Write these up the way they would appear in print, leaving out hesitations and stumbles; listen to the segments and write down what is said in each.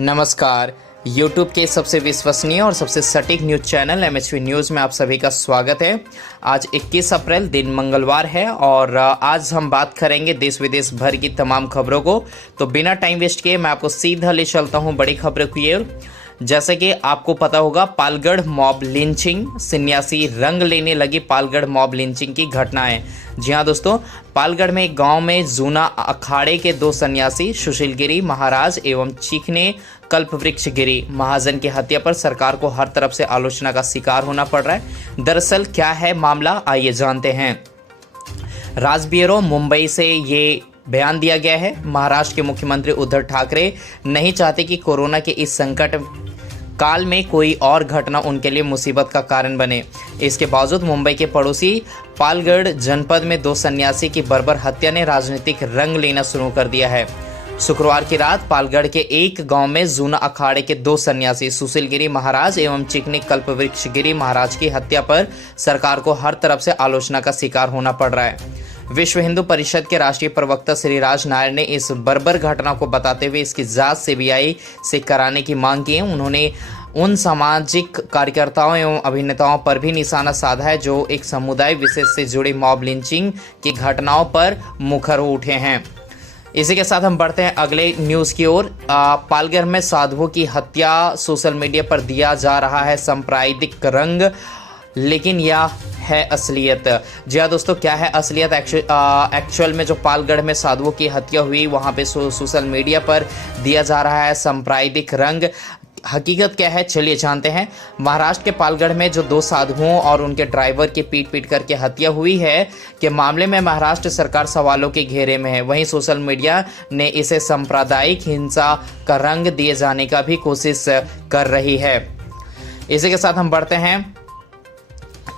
नमस्कार। YouTube के सबसे विश्वसनीय और सबसे सटीक न्यूज़ चैनल MHP न्यूज़ में आप सभी का स्वागत है। आज 21 अप्रैल दिन मंगलवार है और आज हम बात करेंगे देश विदेश भर की तमाम खबरों को। तो बिना टाइम वेस्ट किए मैं आपको सीधा ले चलता हूं बड़ी खबरों की ओर। जैसे कि आपको पता होगा, पालगढ़ मॉब लिंचिंग, सन्यासी रंग लेने लगी पालगढ़ मॉब लिंचिंग की घटनाएं। जी हाँ दोस्तों, पालगढ़ में एक गांव में जूना अखाड़े के दो सन्यासी सुशील गिरी महाराज एवं चीखने कल्पवृक्ष गिरी महाजन की हत्या पर सरकार को हर तरफ से आलोचना का शिकार होना पड़ रहा है। दरअसल क्या है मामला, आइए जानते हैं। राज ब्यूरो मुंबई से ये बयान दिया गया है। महाराष्ट्र के मुख्यमंत्री उद्धव ठाकरे नहीं चाहते कि कोरोना के इस संकट काल में कोई और घटना उनके लिए मुसीबत का कारण बने। इसके बावजूद मुंबई के पड़ोसी पालगढ़ जनपद में दो सन्यासी की बर्बर हत्या ने राजनीतिक रंग लेना शुरू कर दिया है। शुक्रवार की रात पालगढ़ के एक गांव में जूना अखाड़े के दो सन्यासी सुशील गिरी महाराज एवं चिकनी कल्पवृक्ष गिरी महाराज की हत्या पर सरकार को हर तरफ से आलोचना का शिकार होना पड़ रहा है। विश्व हिंदू परिषद के राष्ट्रीय प्रवक्ता श्री राज नायर ने इस बर्बर घटना को बताते हुए इसकी जांच सीबीआई से कराने की मांग की है। उन्होंने उन सामाजिक कार्यकर्ताओं एवं अभिनेताओं पर भी निशाना साधा है जो एक समुदाय विशेष से जुड़ी मॉब लिंचिंग की घटनाओं पर मुखर हो उठे हैं। इसी के साथ हम बढ़ते हैं अगले न्यूज़ की ओर। पालगढ़ में साधुओं की हत्या, सोशल मीडिया पर दिया जा रहा है सांप्रदायिक रंग, लेकिन यह है असलियत। जी हाँ दोस्तों, क्या है असलियत? एक्चुअल में जो पालगढ़ में साधुओं की हत्या हुई, वहाँ पे सोशल मीडिया पर दिया जा रहा है सांप्रदायिक रंग। हकीकत क्या है, चलिए जानते हैं। महाराष्ट्र के पालगढ़ में जो दो साधुओं और उनके ड्राइवर की पीट करके हत्या हुई है के मामले में महाराष्ट्र सरकार सवालों के घेरे में है। वहीं सोशल मीडिया ने इसे सांप्रदायिक हिंसा का रंग दिए जाने का भी कोशिश कर रही है। इसी के साथ हम बढ़ते हैं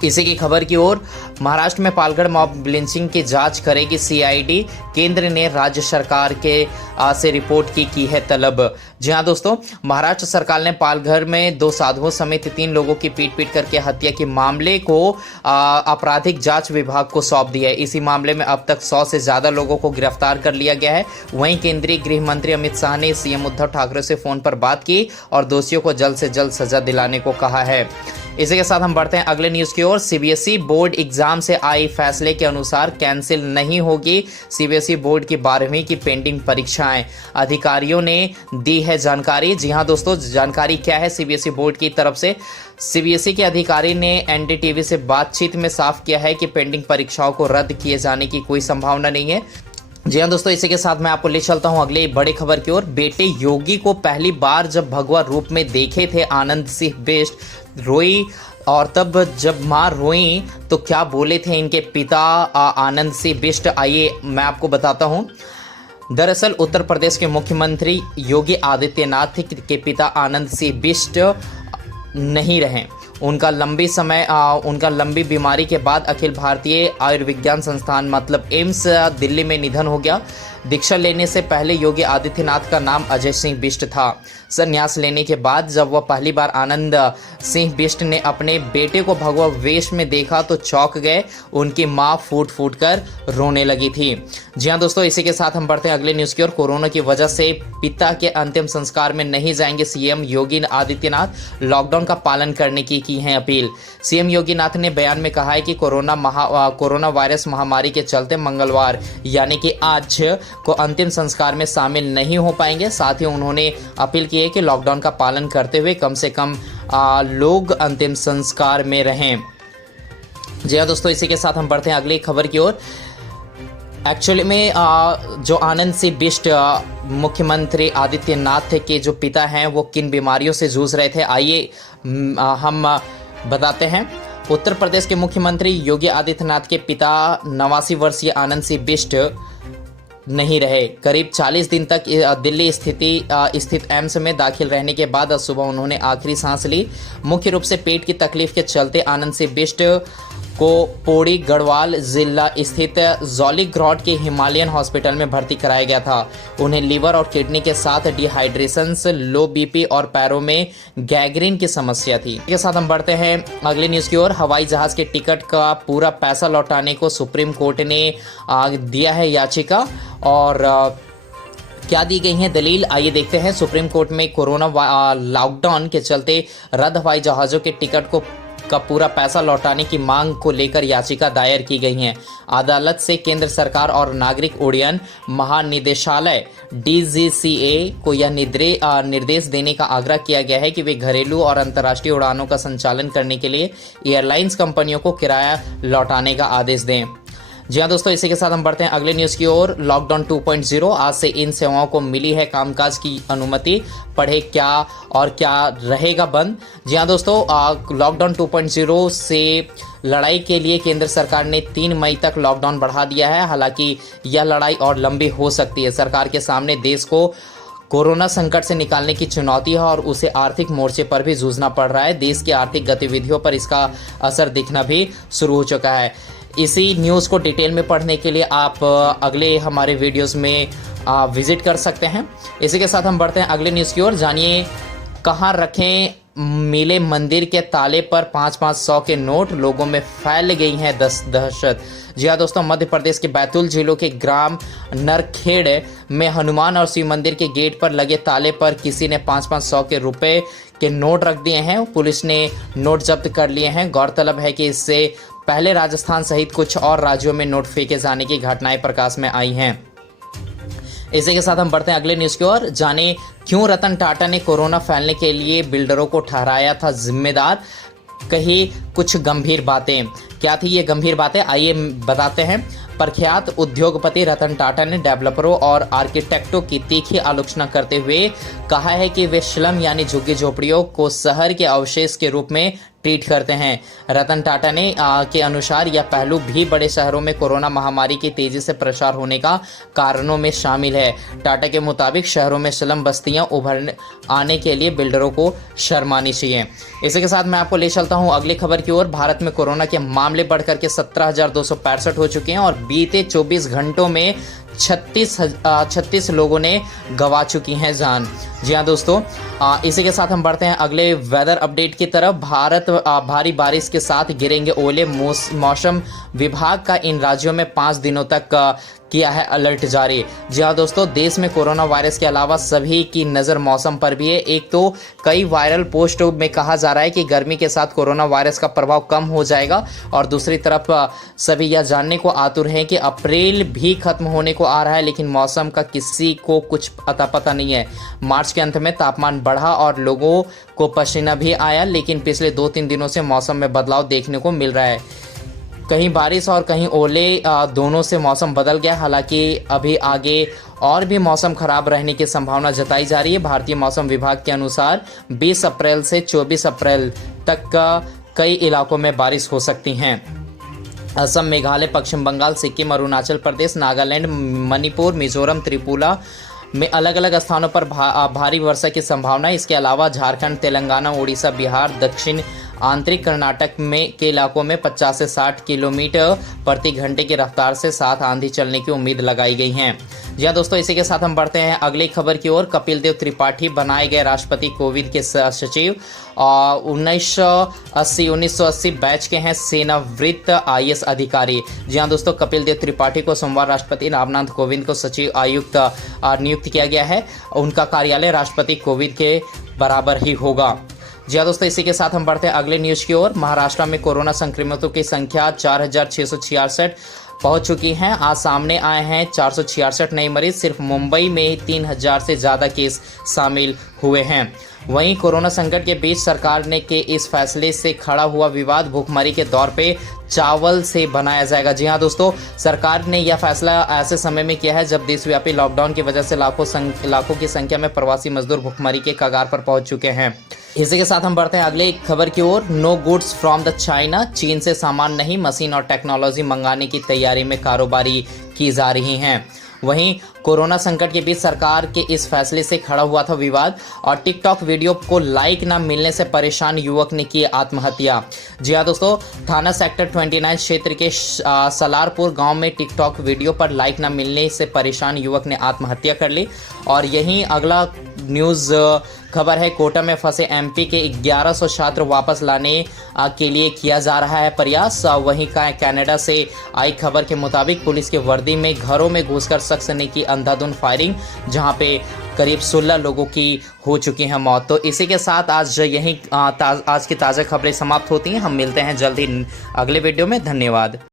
इसी की खबर की ओर। महाराष्ट्र में पालगढ़ मॉब लिंचिंग की जांच करेगी सीआईडी। केंद्र ने राज्य सरकार के से रिपोर्ट की है तलब। जी हाँ दोस्तों, महाराष्ट्र सरकार ने पालगढ़ में दो साधुओं समेत 3 लोगों की पीट करके हत्या के मामले को आपराधिक जांच विभाग को सौंप दिया है। इसी मामले में अब तक 100 से ज्यादा लोगों को गिरफ्तार कर लिया गया है। वहीं केंद्रीय गृह मंत्री अमित शाह ने सीएम उद्धव ठाकरे से फोन पर बात की और दोषियों को जल्द से जल्द सजा दिलाने को कहा है। इसी के साथ हम बढ़ते हैं अगले न्यूज की ओर। सीबीएसई बोर्ड एग्जाम से आई फैसले के अनुसार कैंसिल नहीं होगी सीबीएसई बोर्ड की 12वीं की पेंडिंग परीक्षाएं। अधिकारियों ने दी है जानकारी। जी हां दोस्तों, जानकारी क्या है सीबीएसई बोर्ड की तरफ से? सीबीएसई के अधिकारी ने एनडीटीवी से बातचीत में साफ किया है कि पेंडिंग परीक्षाओं को रद्द किए जाने की कोई संभावना नहीं है। जी हाँ दोस्तों, इसी के साथ मैं आपको ले चलता हूं अगले बड़ी खबर की ओर। बेटे योगी को पहली बार जब भगवा रूप में देखे थे आनंद सिंह बिष्ट, रोई, और तब जब मां रोई तो क्या बोले थे इनके पिता आनंद सिंह बिष्ट, आइए मैं आपको बताता हूं। दरअसल उत्तर प्रदेश के मुख्यमंत्री योगी आदित्यनाथ के पिता आनंद सिंह बिष्ट नहीं रहे। उनका लंबी बीमारी के बाद अखिल भारतीय आयुर्विज्ञान संस्थान मतलब एम्स दिल्ली में निधन हो गया। दीक्षा लेने से पहले योगी आदित्यनाथ का नाम अजय सिंह बिष्ट था। संन्यास लेने के बाद जब वह पहली बार आनंद सिंह बिष्ट ने अपने बेटे को भगवा वेश में देखा तो चौंक गए। उनकी मां फूट फूट कर रोने लगी थी। जी हाँ दोस्तों, इसी के साथ हम बढ़ते हैं अगले न्यूज़ की ओर। कोरोना की वजह से पिता के अंतिम संस्कार में नहीं जाएंगे सीएम योगी आदित्यनाथ, लॉकडाउन का पालन करने की है अपील। सीएम योगीनाथ ने बयान में कहा है कि कोरोना वायरस महामारी के चलते मंगलवार यानी कि आज को अंतिम संस्कार में शामिल नहीं हो पाएंगे। साथ ही उन्होंने अपील की है कि लॉकडाउन का पालन करते हुए कम से कम लोग अंतिम संस्कार में रहें। जी हाँ दोस्तों, इसी के साथ हम बढ़ते हैं अगली खबर की ओर। एक्चुअली में जो आनंद सिंह बिष्ट मुख्यमंत्री आदित्यनाथ के जो पिता हैं वो किन बीमारियों से जूझ रहे थे, आइए हम बताते हैं। उत्तर प्रदेश के मुख्यमंत्री योगी आदित्यनाथ के पिता 89 वर्षीय आनंद सिंह बिष्ट नहीं रहे। करीब 40 दिन तक दिल्ली स्थित एम्स में दाखिल रहने के बाद आज सुबह उन्होंने आखिरी सांस ली। मुख्य रूप से पेट की तकलीफ के चलते आनंद सिंह बिष्ट को पौड़ी गढ़वाल जिला स्थित जॉलीग्रॉड के हिमालयन हॉस्पिटल में भर्ती कराया गया था। उन्हें लीवर और किडनी के साथ डिहाइड्रेशन, लो बीपी और पैरों में गैंग्रीन की समस्या थी। इसके साथ हम बढ़ते हैं अगले न्यूज की ओर। हवाई जहाज के टिकट का पूरा पैसा लौटाने को सुप्रीम कोर्ट ने दिया है याचिका। और क्या दी गई है दलील, आइए देखते हैं। सुप्रीम कोर्ट में कोरोना लॉकडाउन के चलते रद्द हवाई जहाज़ों के टिकट का पूरा पैसा लौटाने की मांग को लेकर याचिका दायर की गई है। अदालत से केंद्र सरकार और नागरिक उड्डयन महानिदेशालय DGCA को यह निर्देश देने का आग्रह किया गया है कि वे घरेलू और अंतर्राष्ट्रीय उड़ानों का संचालन करने के लिए एयरलाइंस कंपनियों को किराया लौटाने का आदेश दें। जी हाँ दोस्तों, इसी के साथ हम बढ़ते हैं अगले न्यूज़ की ओर। लॉकडाउन 2.0, आज से इन सेवाओं को मिली है कामकाज की अनुमति, पढ़े क्या और क्या रहेगा बंद। जी हाँ दोस्तों, लॉकडाउन 2.0 से लड़ाई के लिए केंद्र सरकार ने 3 मई तक लॉकडाउन बढ़ा दिया है। हालांकि यह लड़ाई और लंबी हो सकती है। सरकार के सामने देश को कोरोना संकट से निकालने की चुनौती है और उसे आर्थिक मोर्चे पर भी जूझना पड़ रहा है। देश की आर्थिक गतिविधियों पर इसका असर दिखना भी शुरू हो चुका है। इसी न्यूज़ को डिटेल में पढ़ने के लिए आप अगले हमारे वीडियोस में विजिट कर सकते हैं। इसी के साथ हम बढ़ते हैं अगले न्यूज़ की ओर। जानिए कहाँ रखें मिले मंदिर के ताले पर 5-5 100 के नोट, लोगों में फैल गई है दहशत। जी हाँ दोस्तों, मध्य प्रदेश के बैतूल जिलों के ग्राम नरखेड़ में हनुमान और शिव मंदिर के गेट पर लगे ताले पर किसी ने 5-5 100 के रुपए के नोट रख दिए हैं। पुलिस ने नोट जब्त कर लिए हैं। गौरतलब है कि इससे पहले राजस्थान सहित कुछ और राज्यों में नोट फेंके जाने की घटनाएं प्रकाश में आई हैं। इसी के साथ हम बढ़ते हैं अगले न्यूज़ की ओर। जाने क्यों रतन टाटा ने कोरोना फैलने के लिए बिल्डरों को ठहराया था जिम्मेदार, कही कुछ गंभीर बातें। क्या थी ये गंभीर बातें, आइए बताते हैं। प्रख्यात उद्योगपति रतन टाटा ने डेवलपरों और आर्किटेक्टों की तीखी आलोचना करते हुए कहा है कि वे स्लम यानी झुग्गी झोपड़ियों को शहर के अवशेष के रूप में ट्रीट करते हैं। रतन टाटा ने के अनुसार यह पहलू भी बड़े शहरों में कोरोना महामारी की तेजी से प्रसार होने का कारणों में शामिल है। टाटा के मुताबिक शहरों में स्लम बस्तियां उभर आने के लिए बिल्डरों को शर्म आनी चाहिए। इसी के साथ मैं आपको ले चलता हूं अगली खबर की ओर। भारत में कोरोना के मामले बढ़कर के 17,265 हो चुके हैं और बीते 24 घंटों में 36 लोगों ने गंवा चुकी हैं जान। जी हाँ दोस्तों, इसी के साथ हम बढ़ते हैं अगले वेदर अपडेट की तरफ। भारी बारिश के साथ गिरेंगे ओले, मौसम विभाग का इन राज्यों में 5 दिनों तक किया है अलर्ट जारी। जी हाँ दोस्तों, देश में कोरोना वायरस के अलावा सभी की नज़र मौसम पर भी है। एक तो कई वायरल पोस्ट में कहा जा रहा है कि गर्मी के साथ कोरोना वायरस का प्रभाव कम हो जाएगा, और दूसरी तरफ सभी यह जानने को आतुर हैं कि अप्रैल भी खत्म होने को आ रहा है, लेकिन मौसम का किसी को कुछ अता पता नहीं है। मार्च के अंत में तापमान बढ़ा और लोगों को पसीना भी आया, लेकिन पिछले 2-3 दिनों से मौसम में बदलाव देखने को मिल रहा है। कहीं बारिश और कहीं ओले, दोनों से मौसम बदल गया। हालांकि अभी आगे और भी मौसम खराब रहने की संभावना जताई जा रही है। भारतीय मौसम विभाग के अनुसार 20 अप्रैल से 24 अप्रैल तक कई इलाकों में बारिश हो सकती हैं। असम, मेघालय, पश्चिम बंगाल, सिक्किम, अरुणाचल प्रदेश, नागालैंड, मणिपुर, मिजोरम, त्रिपुरा में अलग अलग स्थानों पर भारी वर्षा की संभावना है। इसके अलावा झारखंड, तेलंगाना, उड़ीसा, बिहार, दक्षिण आंतरिक कर्नाटक के इलाकों में 50 से 60 किलोमीटर प्रति घंटे की रफ्तार से साथ आंधी चलने की उम्मीद लगाई गई है। जी हाँ दोस्तों, इसी के साथ हम बढ़ते हैं अगली खबर की ओर। कपिल देव त्रिपाठी बनाए गए राष्ट्रपति कोविंद के सचिव। 1980 बैच के हैं सेनावृत्त IAS अधिकारी। जी हाँ दोस्तों, कपिल देव त्रिपाठी को सोमवार राष्ट्रपति रामनाथ कोविंद को सचिव आयुक्त नियुक्त किया गया है। उनका कार्यालय राष्ट्रपति कोविंद के बराबर ही होगा। जी हाँ दोस्तों, इसी के साथ हम बढ़ते हैं अगले न्यूज़ की ओर। महाराष्ट्र में कोरोना संक्रमितों की संख्या 4,666 पहुंच चुकी हैं। आज सामने आए हैं 466 नए मरीज। सिर्फ मुंबई में 3,000 से ज़्यादा केस शामिल हुए हैं। वहीं कोरोना संकट के बीच सरकार ने के इस फैसले से खड़ा हुआ विवाद भूखमरी के दौर पे चावल से बनाया जाएगा। जी हाँ दोस्तों, सरकार ने यह फैसला ऐसे समय में किया है जब देशव्यापी लॉकडाउन की वजह से लाखों की संख्या में प्रवासी मजदूर भूखमरी के कगार पर पहुंच चुके हैं। इसी के साथ हम बढ़ते हैं अगले खबर की ओर। No goods from the China, चीन से सामान नहीं, मशीन और टेक्नोलॉजी मंगाने की तैयारी में कारोबारी की जा रही हैं। वहीं कोरोना संकट के बीच सरकार के इस फैसले से खड़ा हुआ था विवाद, और टिकटॉक वीडियो को लाइक न मिलने से परेशान युवक ने की आत्महत्या। जी हाँ दोस्तों, थाना सेक्टर 29 क्षेत्र के सलारपुर गांव में टिकटॉक वीडियो पर लाइक न मिलने से परेशान युवक ने आत्महत्या कर ली। और यही अगला न्यूज़ खबर है कोटा में फंसे एमपी के 1100 छात्र वापस लाने के लिए किया जा रहा है प्रयास। वहीं का कनाडा से आई खबर के मुताबिक पुलिस के वर्दी में घरों में घुसकर शख्स ने की अंधाधुंध फायरिंग, जहां पे करीब 16 लोगों की हो चुकी है मौत। तो इसी के साथ आज यही आज की ताज़ा खबरें समाप्त होती हैं। हम मिलते हैं जल्द ही अगले वीडियो में। धन्यवाद।